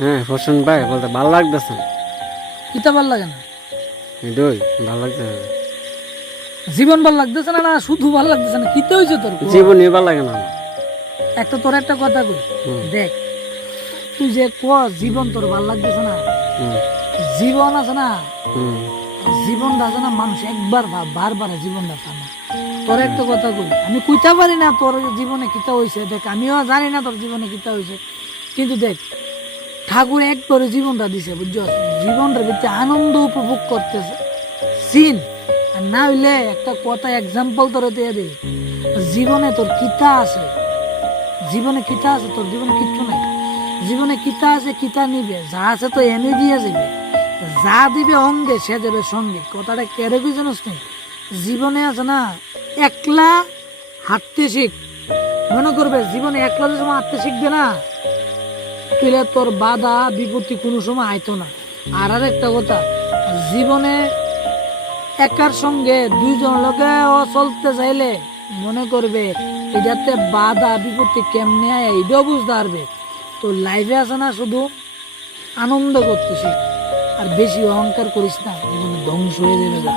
হ্যাঁ হোসেন ভাই বলতে ভালো লাগতেছে না। কিতা ভাল লাগে না? এটাই ভালো লাগতেছে না। জীবন ভাল লাগতেছে না, না শুধু ভাল লাগতেছে না, কিতে হয়েছে তোর? জীবনই ভালো লাগে না আমার। তোর একটা কথা কই, হুম। দেখ তুই যে জীবন তোর ভাল লাগতেছে না, হুম। জীবন আছে না, হুম। জীবনটা আছে না, মানুষ একবার বারবার জীবনটা পায় না। তোর একটা কথা কই, আমি কইতে পারি না তোর জীবনে কিতা হয়েছে, দেখ আমিও জানি না তোর জীবনে কিতা হয়েছে, কিন্তু দেখ ঠাকুর একবারে জীবনটা দিছে, বুঝছো? জীবনটার ভিতরে আনন্দ উপভোগ করতেছে সিন। আর না হইলে একটা কথা এক্সাম্পল তোর দিয়ে দে, জীবনে তোর কিতা আছে, জীবনে কিতা আছে, তোর জীবনে কিচ্ছু নাই। জীবনে কিতা আছে, কিতা নিবে, যা আছে তো এনে দিয়ে যাবে, যা দিবে অঙ্গে সে যাবে সঙ্গে। কথাটা কেড়ে কি জানোস নি? জীবনে আছে না, একলা হাঁটতে শিখ। মনে করবে জীবনে একলা যে সময় হাঁটতে শিখবে না, তুইলে তোর বাধা বিপত্তি কোনো সময় আইতো না। আর একটা কথা, জীবনে একার সঙ্গে দুইজন লোকে চলতে চাইলে মনে করবে এটাতে বাধা বিপত্তি কেমনে আয় এটাও বুঝতে পারবে। তো লাইফে আছে না, শুধু আনন্দ করতেছি, আর বেশি অহংকার করিস না, জীবনে ধ্বংস হয়ে যাবে।